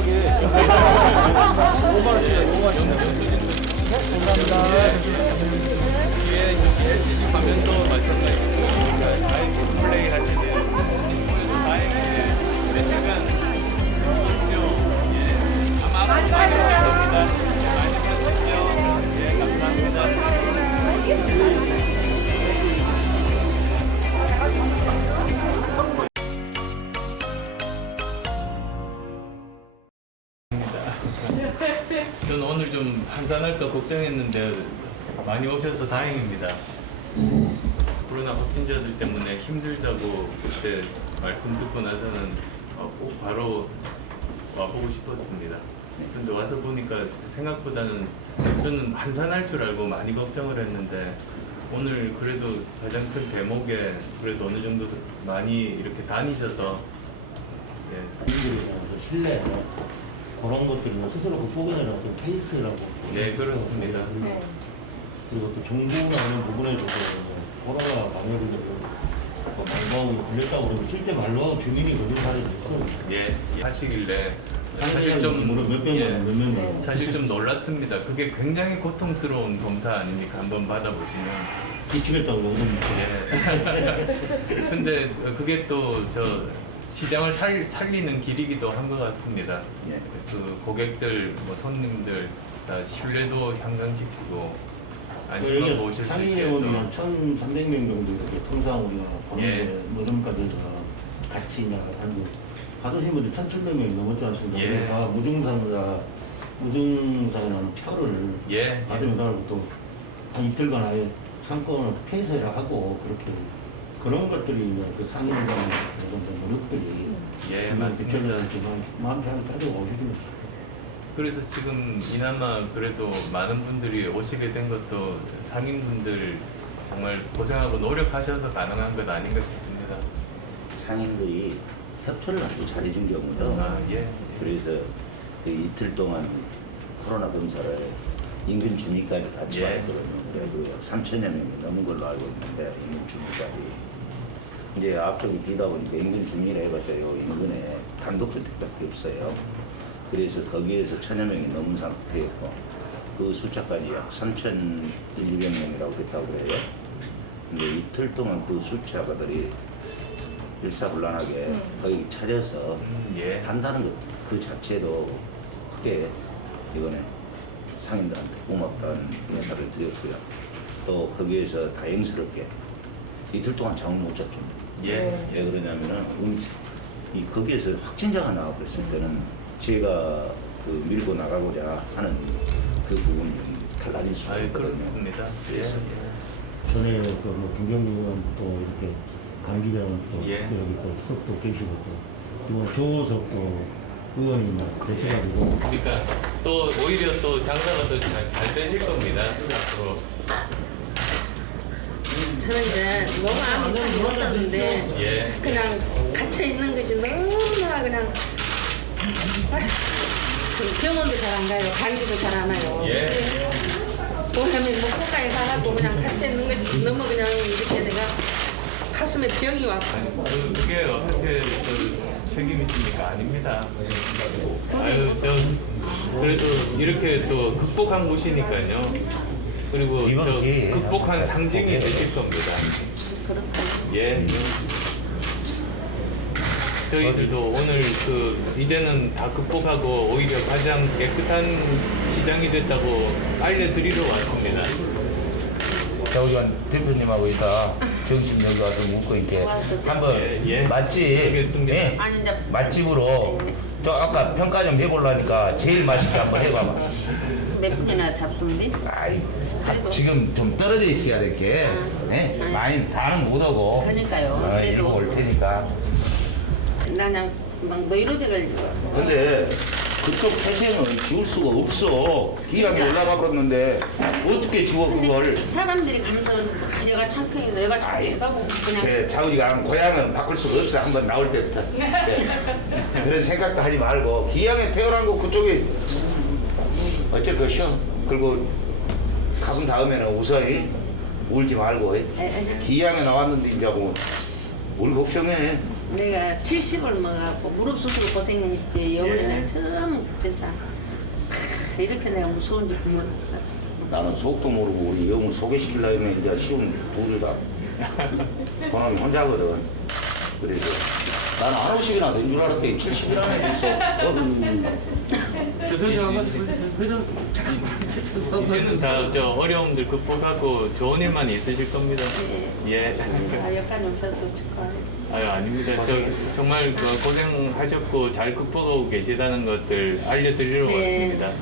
비싸게 5만 원씩이야 5만 원씩 뒤에 LCD 화면도 마찬가지 저는 오늘 좀 한산할까 걱정했는데 많이 오셔서 다행입니다. 코로나 확진자들 때문에 힘들다고 그때 말씀 듣고 나서는 어, 꼭 바로 와보고 싶었습니다. 근데 와서 보니까 생각보다는 저는 한산할 줄 알고 많이 걱정을 했는데 오늘 그래도 가장 큰 대목에 그래도 어느 정도 많이 이렇게 다니셔서 예, 인물이라든지 신뢰 그런 것들이 뭐 스스로 극복해내는 어떤 케이스라고 네, 그렇습니다. 그리고, 그리고 또 이런 부분에 있어서 뭐 코로나 뭐 말로하고 걸렸다고 그러면 실제 말로하고 주민이 걸린 사례도 있거든요. 예, 하시길래 사실 좀 몇 명만 예, 몇 명만 사실 좀 놀랐습니다. 그게 굉장히 고통스러운 검사 아닙니까? 한번 받아보시면. 미치겠다고 그러면 예. 근데 그게 또 저 시장을 살, 살리는 길이기도 한 것 같습니다. 그 고객들, 뭐 손님들 다 신뢰도 향상시키고 안심하고 오실 수 상인에 있게 오면 해서 1,300명 정도 이렇게 통상 우리가 예. 보는데 무덤까지 저 같이 이제 한국 받으신 분들 1,700명이 넘었지 않습니까? 예. 다 무증상자 무증상이라는 표를 예, 받으면 달고 또한 이틀간 아예 상권을 폐쇄를 하고 그렇게 그런 것들이 이제 그 상인간 그런 노력들이 예, 맞습니다. 비춰졌지만 마음 잘 가지고 오시면 그래서 지금 이나마 그래도 많은 분들이 오시게 된 것도 상인분들 정말 고생하고 노력하셔서 가능한 것 아닌가 싶습니다. 상인들이 협조를 아주 잘해준 경우요. 아, 예. 그래서 그 이틀 동안 코로나 검사를 인근 주민까지 같이 예. 왔거든요. 그래서 3천여 명이 넘은 걸로 알고 있는데 인근 주민까지. 이제 앞쪽이 비다 보니까 인근 주민이라 해봤자요. 인근에 단독 주택밖에 없어요. 그래서 거기에서 천여 명이 넘은 상태였고 그 숫자까지 약 3,200명이라고 했다고 그래요. 근데 이틀 동안 그 숫자가들이 일사불란하게 거기 차려서 음, 예. 한다는 것 그 자체도 크게 이번에 상인들한테 고맙다는 인사를 드렸고요. 또 거기에서 다행스럽게 이틀 동안 잠을 못 잤습니다. 예. 왜 그러냐면은 음, 이 거기에서 확진자가 나와버렸을 때는 제가 그 밀고 나가고자 하는 그 부분이 좀 달라질 수가 아유, 있거든요. 그렇습니다. 예. 그래서 전에 그뭐 김경주 의원 또 이렇게 강기장은 또 예. 여기 또 수석도 계시고 또 이번 조석 또 의원이 막 계셔가지고 그러니까 또 오히려 또 장사가 더 잘 되실 겁니다. 앞으로. 저는 이제 너무 없었는데 예. 그냥 갇혀 있는 것이 너무나 그냥 그 병원도 잘 안 가요 감기도 잘안 와요 예. 보험이 뭐 국가에 가갖고 그냥 갇혀 있는 것이 너무 그냥 이렇게 내가 가슴에 병이 왔고 그, 그게 어떻게 그 책임이십니까? 아닙니다. 아유, 저 그래도 이렇게 또 극복한 곳이니까요. 그리고 저 극복한 상징이 되실 겁니다. 예. 저희들도 오늘 그 이제는 다 극복하고 오히려 가장 깨끗한 시장이 됐다고 알려드리러 왔습니다. 자, 우리 대표님하고 이따 점심 여기 와서 묵고 이렇게 한번 예, 예. 맛집, 알겠습니다. 예? 아니 이제 맛집으로 저 아까 평가 좀 해보려니까 제일 맛있게 한번 해봐봐. 몇 분이나 잡수는데 아이, 그래도- 지금 좀 떨어져 있어야 될 게, 예? 아니. 많이 다는 못 오고. 그러니까요. 어, 그래도- 일부 올 테니까. 나 그냥 막 노이로제가지고 근데 그쪽 태생은 지울 수가 없어. 기강이. 올라가 버렸는데 어떻게 지워 그걸? 사람들이 감성을 막 내가 창피해 내가 아이, 창피하고 그냥 제 자우지가 고향은 바꿀 수가 없어. 한번 나올 때부터. 예. 그런 생각도 하지 말고 기양에 태어난 거 그쪽에 어쩔 것이오. 그리고 가본 다음에는 우선 울지 말고 에, 에. 기양에 나왔는데 이제 뭐뭘 걱정해. 내가 70을 먹어갖고 무릎 수술 고생했지 요번에 예. 처음 진짜 크, 이렇게 내가 무서운 줄 몰랐어 나는 속도 모르고 우리 영을 소개시키려고 했는데 이제 쉬운 둘이 다. 그놈이 혼자거든. 그래서 나는 한 50이나 된 줄 알았더니 70이라네 벌써. 회장 한 말씀. 회장 잠깐만. 이제는 다 저 어려움들 극복하고 좋은 일만 있으실 겁니다. 예. 아 여기까지 오셔서 축하해 아유 아닙니다. 저 정말 그 고생하셨고 잘 극복하고 계시다는 것들 알려드리러 네. 왔습니다.